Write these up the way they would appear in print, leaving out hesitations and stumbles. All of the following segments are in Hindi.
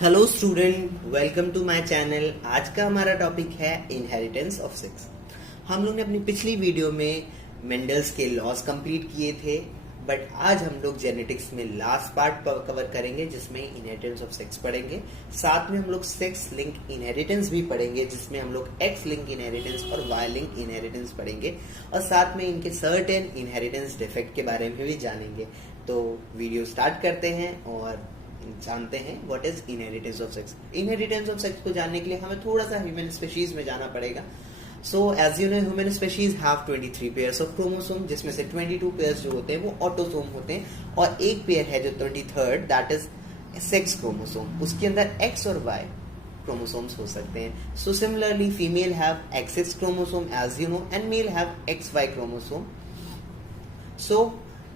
Hello student, welcome to my channel. आज का हमारा टॉपिक है इनहेरिटेंस ऑफ सेक्स। हम लोग ने अपनी पिछली वीडियो में मेंडल्स के लॉज कंप्लीट किए थे, बट आज हम लोग जेनेटिक्स में लास्ट पार्ट कवर करेंगे जिसमें इनहेरिटेंस ऑफ सेक्स पढ़ेंगे। साथ में हम लोग सेक्स लिंक इनहेरिटेंस भी पढ़ेंगे जिसमें हम लोग एक्स लिंक इनहेरिटेंस और वाई लिंक इनहेरिटेंस पढ़ेंगे और साथ में इनके सर्टेन इनहेरिटेंस डिफेक्ट के बारे में भी जानेंगे। तो वीडियो स्टार्ट करते हैं और जानते हैं what is inheritance of sex. Inheritance of sex को जानने के लिए हमें थोड़ा सा ह्यूमन स्पीशीज में जाना पड़ेगा। So as you know, human species have 23 pairs of chromosome, जिसमें से 22 पेयर्स जो होते हैं वो ऑटोसोम होते हैं और एक पेयर है जो 23rd, that is sex chromosome. उसके अंदर एक्स और वाई क्रोमोसोम्स हो सकते हैं। So similarly female have XX chromosome as you know and male have XY chromosome. So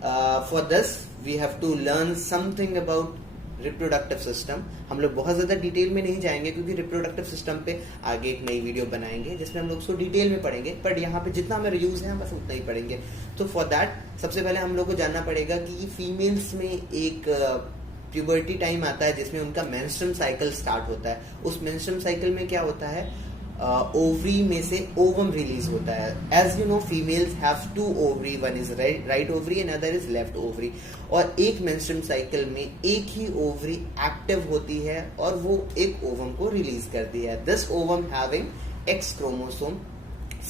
for this we have to learn something about reproductive system. हम लोग बहुत ज्यादा डिटेल में नहीं जाएंगे क्योंकि रिप्रोडक्टिव सिस्टम पे आगे एक नई वीडियो बनाएंगे जिसमें हम लोग उसको डिटेल में पढ़ेंगे, बट यहाँ पे जितना हमें यूज है हम बस उतना ही पढ़ेंगे। तो फॉर दैट सबसे पहले हम लोग को जानना पड़ेगा कि फीमेल्स में एक प्यूबर्टी टाइम आता है जिसमें उनका मेंस्ट्रुअल साइकिल स्टार्ट होता है। उस मेंस्ट्रुअल साइकिल में क्या होता है, ओवरी में से ओवम रिलीज होता है। As you know, females have 2 ovary, one is right ovary and other is left ovary. और एक मेंस्ट्रुअल साइकिल में एक ही ओवरी एक्टिव होती है और वो एक ओवम को रिलीज करती है। This ovum having X chromosome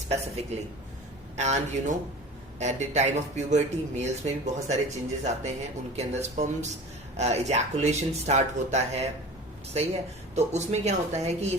specifically. And you know, at the time of puberty males में भी बहुत सारे चेंजेस आते हैं। उनके अंदर स्पर्म्स इजैकुलेशन स्टार्ट होता है, सही है। तो उसमें क्या होता है कि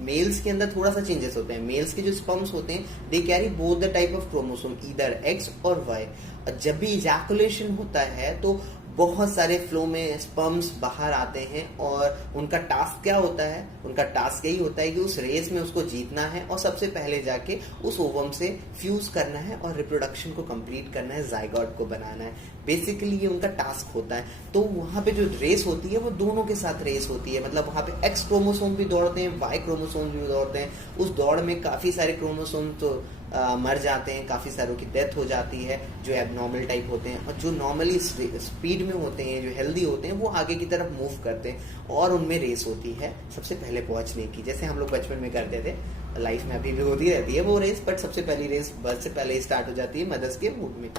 मेल्स के अंदर थोड़ा सा चेंजेस होते हैं। मेल्स के जो स्पर्म्स होते हैं they carry both the type of chromosome, either x और वाई। और जब भी इजैकुलेशन होता है तो बहुत सारे फ्लो में स्पर्म्स बाहर आते हैं और उनका टास्क क्या होता है, उनका टास्क यही होता है कि उस रेस में उसको जीतना है और सबसे पहले जाके उस ओवम से फ्यूज करना है और रिप्रोडक्शन को कंप्लीट करना है, जाइगोट को बनाना है। बेसिकली ये उनका टास्क होता है। तो वहां पे जो रेस होती है वो दोनों के साथ रेस होती है, मतलब वहां पे एक्स क्रोमोसोम भी दौड़ते हैं, वाई क्रोमोसोम भी दौड़ते हैं। उस दौड़ में काफी सारे क्रोमोसोम तो मर जाते हैं, काफी सारों की डेथ हो जाती है जो एबनॉर्मल टाइप होते हैं, और जो नॉर्मली स्पीड में होते हैं, जो हेल्दी होते हैं, वो आगे की तरफ मूव करते हैं और उनमें रेस होती है सबसे पहले पहुंचने की। जैसे हम लोग बचपन में करते थे, लाइफ में अभी भी होती रहती है वो रेस, बट सबसे पहली रेस बर्थ से पहले ही स्टार्ट हो जाती है मदर्स के वूड में।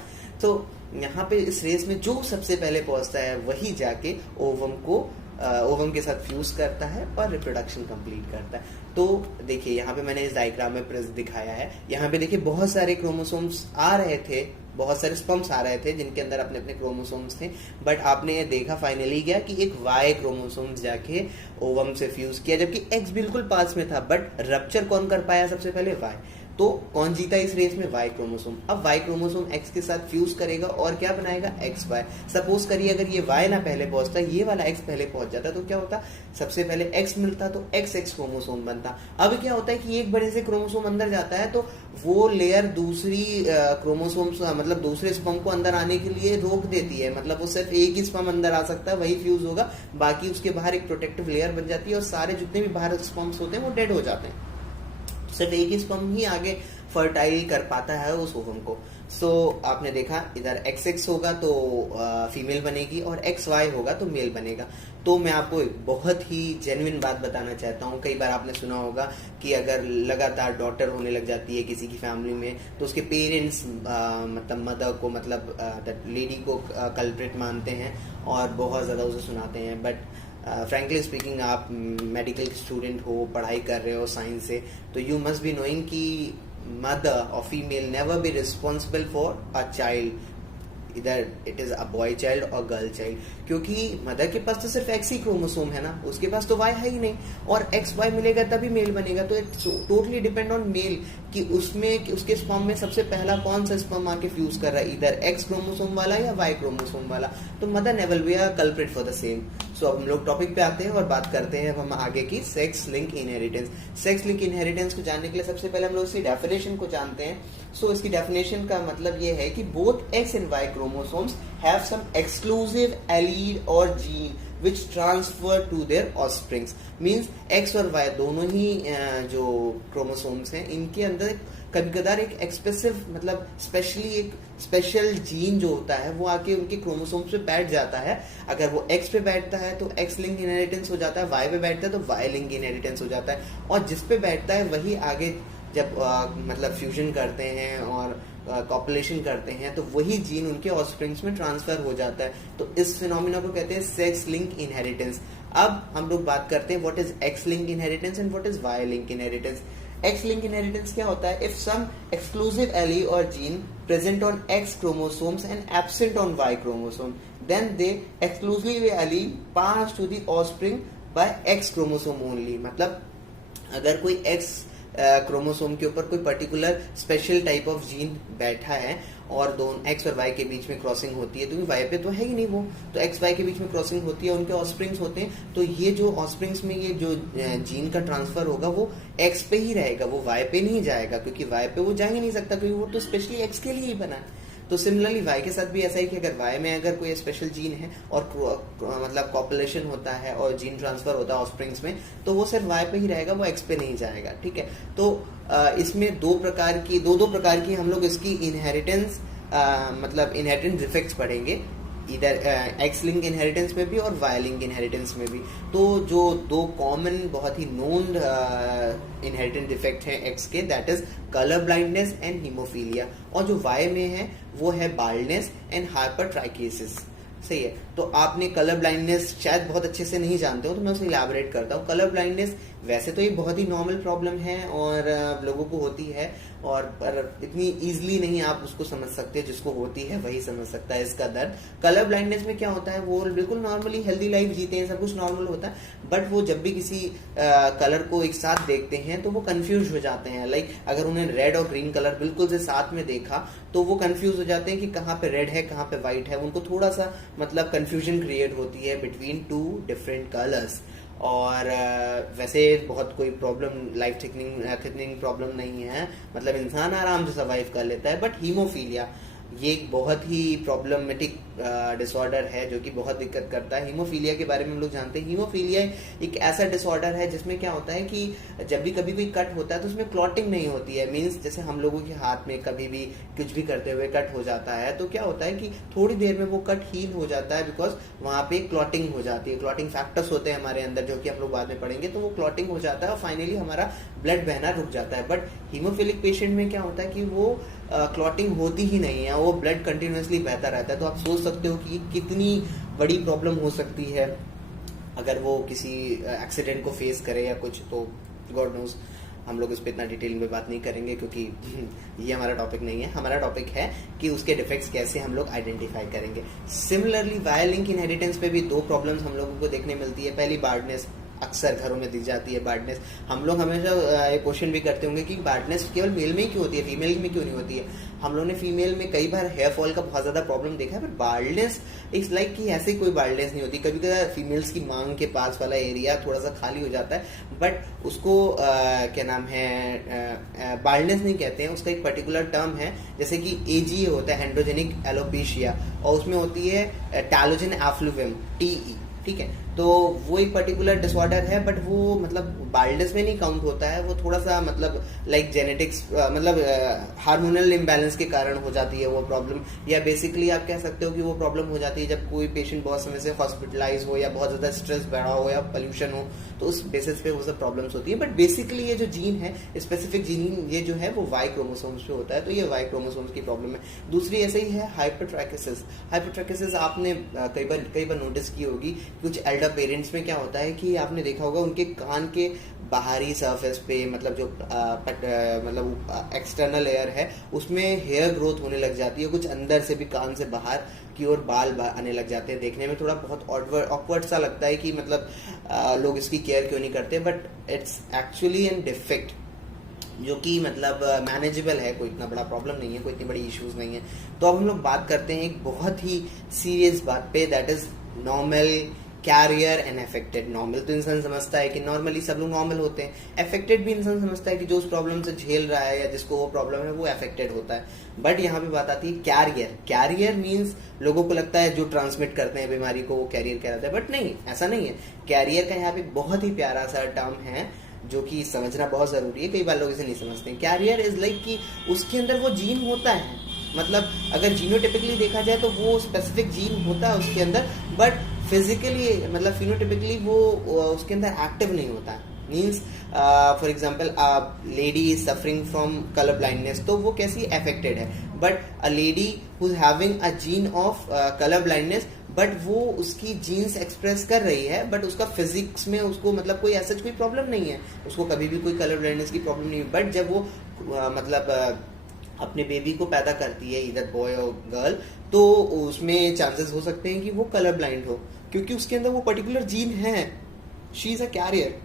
तो यहाँ पे इस रेस में जो सबसे पहले पहुंचता है वही जाके ओवम के साथ फ्यूज करता है और रिप्रोडक्शन कंप्लीट करता है। तो देखिए यहाँ पे मैंने इस डायग्राम में दिखाया है। यहाँ पे देखिए बहुत सारे क्रोमोसोम्स आ रहे थे, बहुत सारे स्पर्म्स आ रहे थे जिनके अंदर अपने अपने क्रोमोसोम्स थे, बट आपने ये देखा फाइनली क्या कि एक वाई क्रोमोसोम्स जाके ओवम से फ्यूज किया, जबकि एक्स बिल्कुल पास में था, बट रप्चर कौन कर पाया सबसे पहले, वाई। तो कौन जीता इस रेस में, वाई क्रोमोसोम। अब वाई क्रोमोसोम एक्स के साथ फ्यूज करेगा और क्या बनाएगा, एक्स वाई। सपोज करिए अगर ये वाई ना पहले पहुंचता, ये वाला एक्स पहले पहुंच जाता, तो क्या होता, सबसे पहले एक्स मिलता तो एक्स एक्स क्रोमोसोम बनता। अब क्या होता है कि एक बड़े से क्रोमोसोम अंदर जाता है तो वो लेयर दूसरी क्रोमोसोम्स मतलब दूसरे स्पर्म को अंदर आने के लिए रोक देती है, मतलब वो सिर्फ एक ही स्पर्म अंदर आ सकता है, वही फ्यूज होगा, बाकी उसके बाहर एक प्रोटेक्टिव लेयर बन जाती है और सारे जितने भी बाहर स्पर्म्स होते हैं वो डेड हो जाते हैं। सिर्फ एक ही स्पर्म ही आगे फर्टाइल कर पाता है उस ओवम को। सो आपने देखा इधर XX होगा तो फीमेल बनेगी और XY होगा तो मेल बनेगा। तो मैं आपको एक बहुत ही जेन्युइन बात बताना चाहता हूँ। कई बार आपने सुना होगा कि अगर लगातार डॉटर होने लग जाती है किसी की फैमिली में तो उसके पेरेंट्स मतलब मदर को, मतलब लेडी को कल्प्रिट मानते हैं और बहुत ज्यादा उसे सुनाते हैं। बट फ्रैंकली स्पीकिंग, आप मेडिकल स्टूडेंट हो, पढ़ाई कर रहे हो साइंस से, तो यू मस्ट बी नोइंग कि मदर और female never be responsible for a child, इधर it is a boy child और गर्ल चाइल्ड, क्योंकि मदर के पास तो सिर्फ एक्स ही क्रोमोसोम है ना, उसके पास तो वाई है ही नहीं, और एक्स वाई मिलेगा तभी मेल बनेगा। तो it totally depend on male कि उसमें उसके स्पर्म में सबसे पहला कौन सा स्पर्म आके फ्यूज कर रहा है, इधर एक्स क्रोमोसोम वाला या वाई क्रोमोसोम वाला। तो mother never be a culprit for the same. So अब हम लोग टॉपिक पे आते हैं और बात करते हैं हम आगे की sex link inheritance. Sex link inheritance को जानने के लिए सबसे पहले हम लोग इसकी डेफिनेशन को जानते हैं। सो इसकी डेफिनेशन का मतलब ये है कि both X and Y chromosomes have some exclusive allied और gene which transfer to their offsprings। Means X और वाई दोनों ही जो क्रोमोसोम्स हैं इनके अंदर कभी कदार एक एक्सप्रेसिव मतलब स्पेशली एक स्पेशल जीन जो होता है वो आके उनके क्रोमोसोम्स पे बैठ जाता है। अगर वो एक्स पे बैठता है तो एक्स लिंक इनहेरिटेंस हो जाता है, वाई पे बैठता है तो वाई लिंक इनहेरिटेंस हो जाता है, और जिस पे बैठता है वही आगे जब मतलब फ्यूजन करते हैं और कॉपुलेशन करते हैं तो वही जीन उनके ऑफस्प्रिंग्स में ट्रांसफर हो जाता है। तो इस फिनोमिना को कहते हैं सेक्स लिंक इनहेरिटेंस। अब हम लोग बात करते हैं what is X link inheritance and what is Y link inheritance. X link inheritance क्या होता है? इफ सम एक्सक्लूसिव एली और gene present on X chromosomes and absent on Y chromosome, then they exclusive allele pass to the offspring by X chromosome only. मतलब अगर कोई एक्स क्रोमोसोम के ऊपर कोई particular special type of gene बैठा है और दोनों एक्स और वाई के बीच में क्रॉसिंग होती है, तो वाई पे तो है ही नहीं वो, तो एक्स वाई के बीच में क्रॉसिंग होती है, उनके ऑफस्प्रिंग्स होते हैं, तो ये जो ऑफस्प्रिंग्स में ये जो जीन का ट्रांसफर होगा वो एक्स पे ही रहेगा, वो वाई पे नहीं जाएगा, क्योंकि वाई पे वो जा ही नहीं सकता, क्योंकि वो तो स्पेशली एक्स के लिए ही बना है। तो सिमिलरली वाई के साथ भी ऐसा ही कि अगर वाई में अगर कोई स्पेशल जीन है और मतलब कॉपुलेशन होता है और जीन ट्रांसफर होता है ऑफस्प्रिंग्स में, तो वो सिर्फ वाई पे ही रहेगा, वो एक्स पे नहीं जाएगा। ठीक है, तो इसमें दो प्रकार की हम लोग इसकी इनहेरिटेंस मतलब इनहेरिटेंस डिफेक्ट्स पढ़ेंगे, इधर एक्स लिंक इनहेरिटेंस में भी और वाई लिंक इनहेरिटेंस में भी। तो जो दो कॉमन बहुत ही नोन इनहेरिटेंस डिफेक्ट हैं एक्स के, that is colour blindness and haemophilia, और जो वाई में है वो है बाल्डनेस एंड हाइपरट्राइकेसिस। सही है, तो आपने कलर ब्लाइंडनेस शायद बहुत अच्छे से नहीं जानते हो, तो मैं उसे इलैबोरेट करता हूँ। कलर ब्लाइंडनेस वैसे तो ये बहुत ही नॉर्मल प्रॉब्लम है और लोगों को होती है, और पर इतनी इजीली नहीं आप उसको समझ सकते, जिसको होती है वही समझ सकता है इसका दर्द। कलर ब्लाइंडनेस में क्या होता है, वो बिल्कुल नॉर्मली हेल्दी लाइफ जीते हैं, सब कुछ नॉर्मल होता है, बट वो जब भी किसी कलर को एक साथ देखते हैं तो वो कंफ्यूज हो जाते हैं। लाइक अगर उन्हें रेड और ग्रीन कलर बिल्कुल से साथ में देखा तो वो कंफ्यूज हो जाते हैं कि कहाँ पे रेड है कहाँ पे व्हाइट है, उनको थोड़ा सा मतलब कंफ्यूजन क्रिएट होती है बिटवीन टू डिफरेंट कलर्स। और वैसे बहुत कोई प्रॉब्लम लाइफ थ्रेटनिंग प्रॉब्लम नहीं है, मतलब इंसान आराम से सर्वाइव कर लेता है। बट हीमोफीलिया ये एक बहुत ही प्रॉब्लमेटिक डिसऑर्डर है जो कि बहुत दिक्कत करता है। हीमोफीलिया के बारे में हम लोग जानते हैं, हीमोफीलिया एक ऐसा डिसऑर्डर है जिसमें क्या होता है कि जब भी कभी कोई कट होता है तो उसमें क्लॉटिंग नहीं होती है। मींस जैसे हम लोगों के हाथ में कभी भी कुछ भी करते हुए कट हो जाता है तो क्या होता है कि थोड़ी देर में वो कट हील हो जाता है, बिकॉज वहां पे क्लॉटिंग हो जाती है। क्लॉटिंग फैक्टर्स होते हैं हमारे अंदर जो कि हम लोग बाद में पढ़ेंगे, तो वो क्लॉटिंग हो जाता है और फाइनली हमारा ब्लड बहना रुक जाता है। बट हीमोफिलिक पेशेंट में क्या होता है कि वो क्लॉटिंग होती ही नहीं है, वो ब्लड कंटिन्यूसली बहता रहता है। तो आप सोच सकते हो कि कितनी बड़ी प्रॉब्लम हो सकती है अगर वो किसी एक्सीडेंट को फेस करे या कुछ, तो गॉड नोज। हम लोग इस पे इतना डिटेल में बात नहीं करेंगे क्योंकि ये हमारा टॉपिक नहीं है। हमारा टॉपिक है कि उसके डिफेक्ट्स कैसे हम लोग आइडेंटिफाई करेंगे। सिमिलरली वाई लिंक इनहेरिटेंस पे भी दो प्रॉब्लम्स हम लोगों को देखने मिलती है। पहली बार्डनेस, अक्सर घरों में दी जाती है बार्डनेस। हम लोग हमेशा ये क्वेश्चन भी करते होंगे कि बार्डनेस केवल मेल में ही क्यों होती है, फीमेल में क्यों नहीं होती है। हम लोगों ने फीमेल में कई बार हेयर फॉल का बहुत ज्यादा प्रॉब्लम देखा है, बट बार्डनेस इट्स लाइक कि ऐसे कोई बार्डनेस नहीं होती। कभी कभी फीमेल्स की मांग के पास वाला एरिया थोड़ा सा खाली हो जाता है, बट उसको क्या नाम है बार्डनेस नहीं कहते हैं, उसका एक पर्टिकुलर टर्म है। जैसे कि एजी होता है एंड्रोजेनिक एलोपेशिया, और उसमें होती है टैलोजन एफ्लुविम, टीई। ठीक है, तो वो एक पर्टिकुलर डिसऑर्डर है, बट वो मतलब बाल्डनेस में नहीं काउंट होता है। वो थोड़ा सा मतलब लाइक जेनेटिक्स मतलब हार्मोनल इम्बैलेंस के कारण हो जाती है वो प्रॉब्लम, या बेसिकली आप कह सकते हो कि वो प्रॉब्लम हो जाती है जब कोई पेशेंट बहुत समय से हॉस्पिटलाइज हो या बहुत ज्यादा स्ट्रेस बढ़ा हो या पोल्यूशन हो, तो उस बेसिस पे वो सब प्रॉब्लम्स होती है। बट बेसिकली ये जो जीन है, स्पेसिफिक जीन ये जो है वो वाई क्रोमोसोम्स पे होता है, तो ये वाई क्रोमोसोम्स की प्रॉब्लम है। दूसरी ऐसे ही है हाइपरट्रैकेसिस। हाइपरट्रैकेसिस आपने कई बार नोटिस की होगी। कुछ एल्डर पेरेंट्स में क्या होता है कि आपने देखा होगा उनके कान के बाहरी सरफेस पे मतलब जो मतलब एक्सटर्नल एयर है उसमें हेयर ग्रोथ होने लग जाती है, कुछ अंदर से भी कान से बाहर की ओर बाल आने लग जाते हैं। देखने में थोड़ा बहुत ऑकवर्ड सा लगता है कि मतलब लोग इसकी केयर क्यों नहीं करते, but it's actually an defect जो कि मतलब मैनेजेबल है, कोई इतना बड़ा प्रॉब्लम नहीं है, कोई इतनी बड़ी इश्यूज नहीं है। तो अब हम लोग बात करते हैं एक बहुत ही सीरियस बात पे, that is normal, carrier and affected. Normal तो इंसान समझता है कि नॉर्मली सब लोग नॉर्मल होते हैं, अफेक्टेड भी इंसान समझता है कि जो उस प्रॉब्लम से झेल रहा है या जिसको वो प्रॉब्लम है वो अफेक्टेड होता है। बट यहाँ पे बात आती है कैरियर। कैरियर मीन्स लोगों को लगता है जो ट्रांसमिट करते हैं बीमारी को वो कैरियर कहलाता है, बट नहीं, ऐसा नहीं है। कैरियर का यहाँ पे बहुत ही प्यारा सा टर्म है जो कि समझना बहुत ज़रूरी है, कई बार लोग इसे नहीं समझते हैं। कैरियर इज लाइक कि उसके अंदर वो जीन होता है, मतलब अगर जीनोटिपिकली देखा जाए तो वो स्पेसिफिक जीन होता है उसके अंदर, बट फिजिकली मतलब फिनोटिपिकली वो उसके अंदर एक्टिव नहीं होता है। Means for example lady is suffering from colour blindness, तो वो कैसी अफेक्टेड है, but a lady who is having a gene of colour blindness, but वो उसकी जीन्स एक्सप्रेस कर रही है, बट उसका फिजिक्स में उसको मतलब कोई ऐसा कोई प्रॉब्लम नहीं है, उसको कभी भी कोई कलर ब्लाइंडनेस की प्रॉब्लम नहीं है। बट जब वो अपने बेबी को पैदा करती है, इधर बॉय और गर्ल, तो उसमें चांसेस हो सकते हैं कि वो कलर ब्लाइंड हो, क्योंकि उसके अंदर वो पर्टिकुलर जीन है। She is a carrier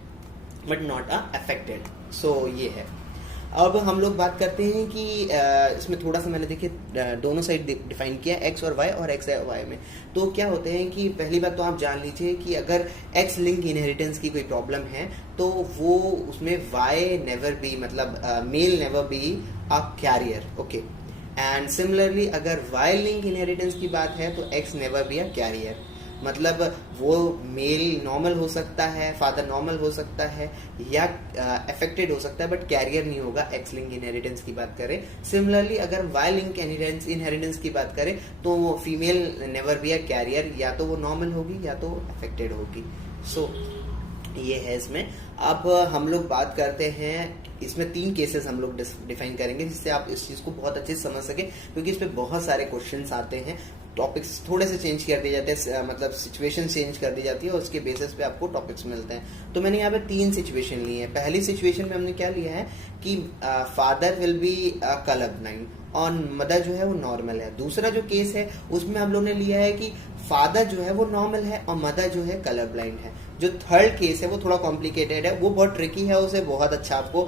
but not a affected. So ये है। अब हम लोग बात करते हैं कि इसमें थोड़ा सा मैंने देखिए दोनों साइड डिफाइन किया, एक्स और वाई और एक्स वाई में। तो क्या होते हैं कि पहली बात तो आप जान लीजिए कि अगर एक्स लिंक इनहेरिटेंस की कोई प्रॉब्लम है तो वो उसमें वाई नेवर बी, मतलब male never be a carrier, okay. And similarly अगर वाई लिंक इनहेरिटेंस की बात है तो X never be a carrier, मतलब वो मेल नॉर्मल हो सकता है, फादर नॉर्मल हो सकता है या अफेक्टेड हो सकता है, बट कैरियर नहीं होगा एक्स लिंक इनहेरिटेंस की बात करें। सिमिलरली अगर वाई लिंक इनहेरिटेंस की बात करें तो वो female never be a carrier, या तो वो नॉर्मल होगी या तो अफेक्टेड होगी। सो ये है इसमें। अब हम लोग बात करते हैं, इसमें 3 केसेस हम लोग डिफाइन करेंगे जिससे आप इस चीज को बहुत अच्छे से समझ सके, क्योंकि इस पे बहुत सारे क्वेश्चंस आते हैं, टॉपिक्स थोड़े से चेंज कर दिए जाते हैं, मतलब सिचुएशन चेंज कर दी जाती है और उसके बेसिस पे आपको टॉपिक्स मिलते हैं। तो मैंने यहाँ पे 3 सिचुएशन ली है। पहली सिचुएशन में हमने क्या लिया है कि father will be colour blind और मदर जो है वो नॉर्मल है। दूसरा जो केस है उसमें हम लोग ने लिया है कि फादर जो है वो नॉर्मल है और मदर जो है कलर ब्लाइंड है। जो थर्ड केस है वो थोड़ा कॉम्प्लिकेटेड है, वो बहुत ट्रिकी है, उसे बहुत अच्छा आपको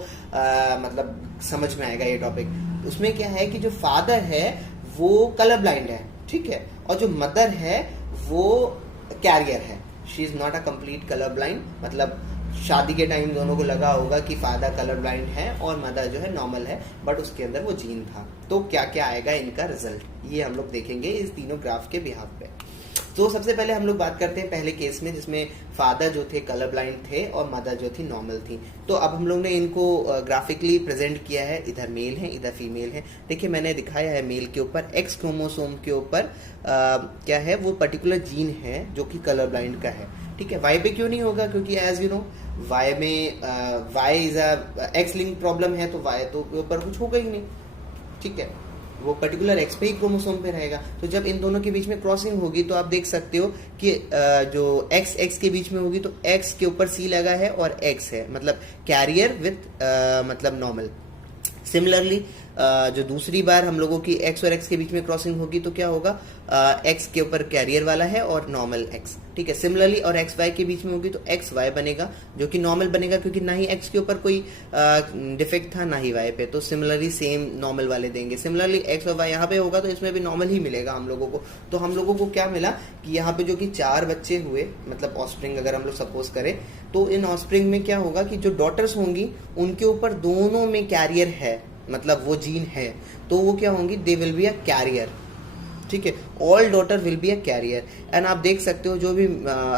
मतलब समझ में आएगा ये टॉपिक। उसमें क्या है कि जो फादर है वो कलर ब्लाइंड है, ठीक है, और जो मदर है वो कैरियर है। She is not a complete colour blind, मतलब शादी के टाइम दोनों को लगा होगा कि फादर कलर ब्लाइंड है और मदर जो है नॉर्मल है, बट उसके अंदर वो जीन था। तो क्या क्या आएगा इनका रिजल्ट, ये हम लोग देखेंगे इस तीनों ग्राफ के बिहाफ पे। तो सबसे पहले हम लोग बात करते हैं पहले केस में, जिसमें फादर जो थे कलर ब्लाइंड थे और मदर जो थी नॉर्मल थी। तो अब हम लोग ने इनको ग्राफिकली प्रेजेंट किया है, इधर मेल है इधर फीमेल है। देखिए मैंने दिखाया है मेल के ऊपर एक्स क्रोमोसोम के ऊपर क्या है, वो पर्टिकुलर जीन है जो कि कलर ब्लाइंड का है, ठीक है। वाई पे क्यों नहीं होगा, क्योंकि एज यू नो वाई में Y is a X link problem है, तो वाई तो ऊपर कुछ होगा ही नहीं, ठीक है, वो पर्टिकुलर एक्स पे ही क्रोमोसोम पे रहेगा। तो जब इन दोनों के बीच में क्रॉसिंग होगी तो आप देख सकते हो कि जो एक्स एक्स के बीच में होगी तो एक्स के ऊपर सी लगा है और एक्स है, मतलब कैरियर विथ मतलब नॉर्मल। सिमिलरली जो दूसरी बार हम लोगों की एक्स और एक्स के बीच में क्रॉसिंग होगी तो क्या होगा, एक्स के ऊपर कैरियर वाला है और नॉर्मल एक्स, ठीक है। सिमिलरली और एक्स वाई के बीच में होगी तो एक्स वाई बनेगा जो कि नॉर्मल बनेगा, क्योंकि ना ही एक्स के ऊपर कोई डिफेक्ट था ना ही वाई पे, तो सिमिलरली सेम नॉर्मल वाले देंगे। सिमिलरली एक्स और वाई यहाँ पे होगा तो इसमें भी नॉर्मल ही मिलेगा हम लोगों को। तो हम लोगों को क्या मिला कि यहाँ पे जो कि 4 बच्चे हुए, मतलब ऑस्प्रिंग अगर हम लोग सपोज करें, तो इन ऑस्प्रिंग में क्या होगा कि जो डॉटर्स होंगी उनके ऊपर दोनों में कैरियर है, मतलब वो जीन है, तो वो क्या होंगी, they will be a carrier, ठीक है। All daughter will be a carrier. And आप देख सकते हो जो भी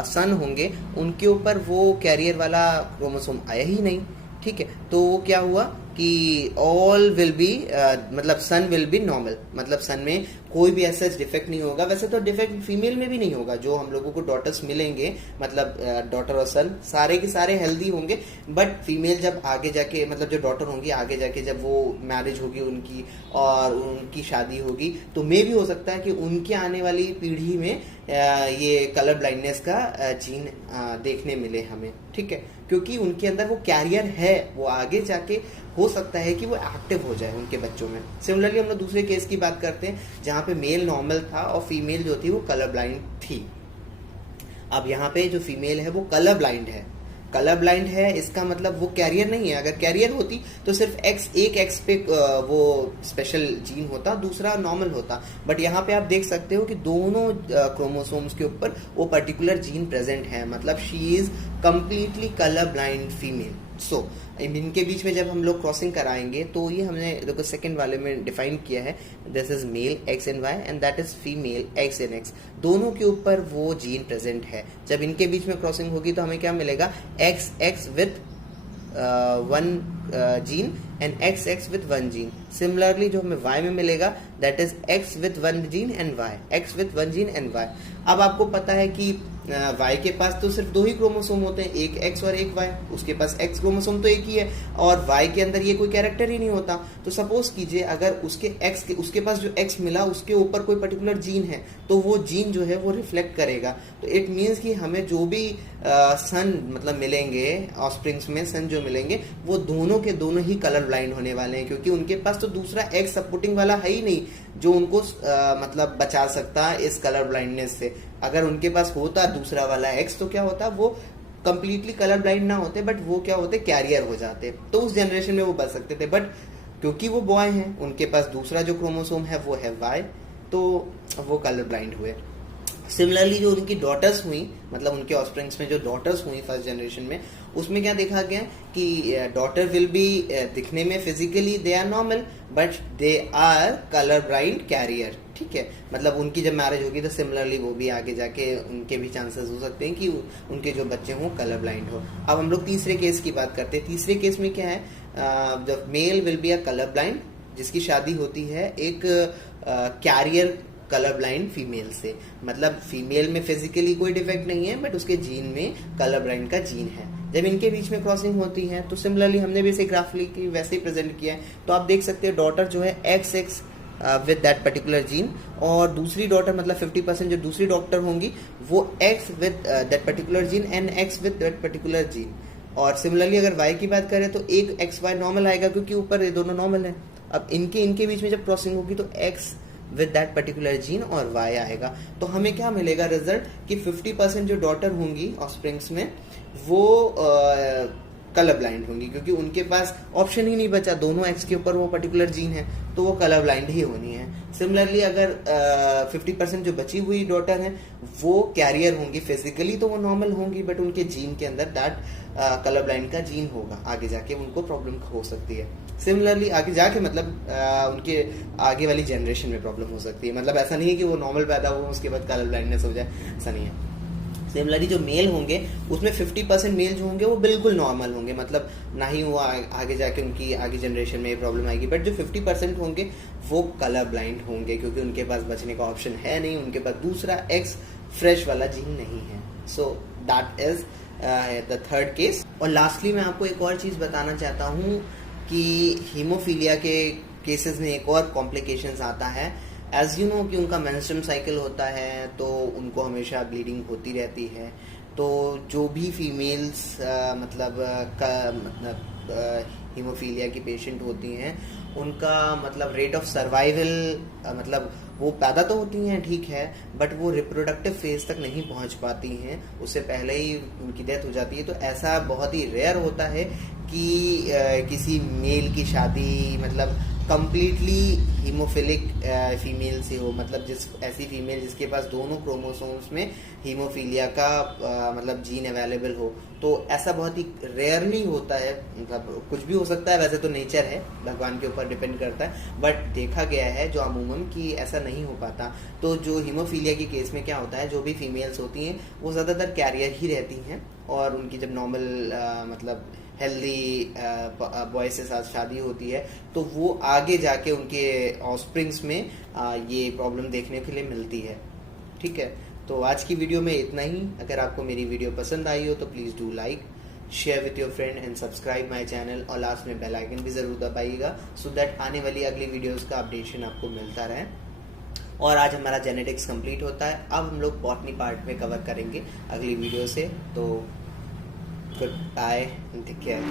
सन होंगे उनके ऊपर वो कैरियर वाला क्रोमोसोम आया ही नहीं, ठीक है। तो वो क्या हुआ कि ऑल विल बी मतलब सन विल बी नॉर्मल, मतलब सन में कोई भी ऐसा डिफेक्ट नहीं होगा। वैसे तो डिफेक्ट फीमेल में भी नहीं होगा, जो हम लोगों को डॉटर्स मिलेंगे, मतलब डॉटर और सन सारे के सारे हेल्दी होंगे, बट फीमेल जब आगे जाके, मतलब जो डॉटर होंगी आगे जाके जब वो मैरिज होगी उनकी और उनकी शादी होगी, तो मे भी हो सकता है कि उनके आने वाली पीढ़ी में ये कलर ब्लाइंडनेस का जीन देखने मिले हमें, ठीक है, क्योंकि उनके अंदर वो कैरियर है, वो आगे जाके हो सकता है कि वो एक्टिव हो जाए उनके बच्चों में। सिमिलरली हम लोग दूसरे केस की बात करते हैं जहां पे मेल नॉर्मल था और फीमेल जो थी वो कलर ब्लाइंड थी। अब यहाँ पे जो फीमेल है वो कलर ब्लाइंड है। कलर ब्लाइंड है इसका मतलब वो कैरियर नहीं है। अगर कैरियर होती तो सिर्फ एक एक्स पे वो स्पेशल जीन होता, दूसरा नॉर्मल होता, बट यहाँ पे आप देख सकते हो कि दोनों क्रोमोसोम्स के ऊपर वो पर्टिकुलर जीन प्रेजेंट है, मतलब she is completely colour blind female. So इनके बीच में जब हम लोग क्रॉसिंग कराएंगे तो ये हमने देखो सेकंड वाले में डिफाइन किया है, this is male X and Y and that is female X and X, दोनों के ऊपर वो जीन प्रेजेंट है। जब इनके बीच में क्रॉसिंग होगी तो हमें क्या मिलेगा, x x with one gene and XX with one gene. Similarly जो हमें Y में मिलेगा that is X with one gene and Y, X with one gene and Y. अब आपको पता है कि Y के पास तो सिर्फ 2 ही क्रोमोसोम होते हैं, एक X और एक Y. उसके पास X क्रोमोसोम तो एक ही है और Y के अंदर ये कोई कैरेक्टर ही नहीं होता. तो सपोज कीजिए अगर उसके पास जो X मिला उसके ऊपर कोई पर्टिकुलर जीन है तो वो जीन जो है वो रिफ्लेक्ट करेगा. तो इट मीन्स कि हमें जो भी सन मतलब मिलेंगे ऑफस्प्रिंग्स में, सन जो मिलेंगे वो दोनों के दोनों ही कलर ब्लाइंड होने वाले हैं, क्योंकि उनके पास तो दूसरा X सपोर्टिंग वाला है ही नहीं जो उनको मतलब बचा सकता है इस कलर ब्लाइंडनेस से. अगर उनके पास होता दूसरा वाला X तो क्या होता, वो कंप्लीटली कलर ब्लाइंड ना होते बट वो क्या होते, कैरियर हो जाते. तो उस जनरेशन में वो बच सकते थे. बट क्योंकि वो बॉय हैं, उनके पास दूसरा जो क्रोमोसोम है वो है Y, तो वो कलर ब्लाइंड हुए. सिमिलरली जो उनकी डॉटर्स हुई, मतलब उनके ऑफस्प्रिंग्स में जो डॉटर्स हुई फर्स्ट जनरेशन में, उसमें क्या देखा गया कि डॉटर विल बी दिखने में physically they are normal but they are colour blind carrier. ठीक है, मतलब उनकी जब मैरिज होगी तो सिमिलरली वो भी आगे जाके उनके भी चांसेस हो सकते हैं कि उनके जो बच्चे हों कलर ब्लाइंड हो. अब हम लोग तीसरे केस की बात करते हैं. तीसरे केस में क्या है, the male will be a colour blind, जिसकी शादी होती है एक कैरियर कलर ब्लाइंड फीमेल से. मतलब फीमेल में फिजिकली कोई डिफेक्ट नहीं है बट उसके जीन में कलर ब्लाइंड का जीन है. जब इनके बीच में क्रॉसिंग होती है तो सिमिलरली हमने भी इसे ग्राफिकली वैसे ही प्रेजेंट किया है. तो आप देख सकते हैं डॉटर जो है XX with that particular gene, और दूसरी डॉटर मतलब 50% जो दूसरी डॉटर होंगी वो X with that particular gene and X with that particular gene. और सिमिलरली अगर Y की बात करें तो एक XY नॉर्मल आएगा क्योंकि ऊपर ये दोनों नॉर्मल है. अब इनके बीच में जब क्रॉसिंग होगी तो X with that particular gene और Y आएगा. तो हमें क्या मिलेगा रिजल्ट कि 50% जो डॉटर होंगी ऑफस्प्रिंग्स में वो कलर ब्लाइंड होंगी, क्योंकि उनके पास ऑप्शन ही नहीं बचा, दोनों X के ऊपर वो पर्टिकुलर जीन है तो वो कलर ब्लाइंड ही होनी है. सिमिलरली अगर 50% जो बची हुई डॉटर हैं वो कैरियर होंगी, फिजिकली तो वो नॉर्मल होंगी बट उनके जीन के अंदर दैट कलर ब्लाइंड का जीन होगा, आगे जाके उनको प्रॉब्लम हो सकती है. सिमिलरली आगे जाके मतलब उनके आगे वाली जनरेशन में प्रॉब्लम हो सकती है. मतलब ऐसा नहीं है कि वो नॉर्मल पैदा हो उसके बाद कलर ब्लाइंडनेस हो जाए, ऐसा नहीं है. सिमिलरली जो मेल होंगे उसमें 50% मेल जो होंगे वो बिल्कुल नॉर्मल होंगे, मतलब ना ही वो आगे जाके उनकी आगे जनरेशन में ये प्रॉब्लम आएगी. बट जो 50% होंगे वो कलर ब्लाइंड होंगे क्योंकि उनके पास बचने का ऑप्शन है नहीं, उनके पास दूसरा X फ्रेश वाला जीन नहीं है. So that is the third case. और लास्टली मैं आपको एक और चीज़ बताना चाहता हूँ कि हीमोफीलिया के केसेस में एक और कॉम्प्लिकेशंस आता है. एज यू नो कि उनका मेंस्ट्रुअल साइकिल होता है तो उनको हमेशा ब्लीडिंग होती रहती है. तो जो भी फीमेल्स मतलब हीमोफीलिया की पेशेंट होती हैं उनका मतलब रेट ऑफ सर्वाइवल मतलब वो पैदा तो होती हैं ठीक है बट वो रिप्रोडक्टिव फेज तक नहीं पहुंच पाती हैं, उससे पहले ही उनकी डेथ हो जाती है. तो ऐसा बहुत ही रेयर होता है कि किसी मेल की शादी मतलब कंप्लीटली हीमोफिलिक फीमेल से हो, मतलब ऐसी फीमेल जिसके पास दोनों क्रोमोसोम्स में हीमोफीलिया का मतलब जीन अवेलेबल हो. तो ऐसा बहुत ही रेयरली होता है, मतलब कुछ भी हो सकता है, वैसे तो नेचर है, भगवान के ऊपर डिपेंड करता है, बट देखा गया है जो अमूमन कि ऐसा नहीं हो पाता. तो जो हीमोफीलिया के केस में क्या होता है, जो भी फीमेल्स होती हैं वो ज़्यादातर कैरियर ही रहती हैं और उनकी जब नॉर्मल मतलब हेल्दी बॉय से साथ शादी होती है तो वो आगे जाके उनके ऑफस्प्रिंग्स में ये प्रॉब्लम देखने के लिए मिलती है. ठीक है, तो आज की वीडियो में इतना ही. अगर आपको मेरी वीडियो पसंद आई हो तो please do like, share with your friend and subscribe my channel, और लास्ट में बेल आइकन भी ज़रूर दबाइएगा सो दैट आने वाली अगली वीडियोज़ का अपडेशन आपको मिलता रहे. और आज हमारा जेनेटिक्स कंप्लीट होता है. अब हम लोग बॉटनी पार्ट में कवर करेंगे अगली वीडियो से. तो गुड बाय, टेक केयर.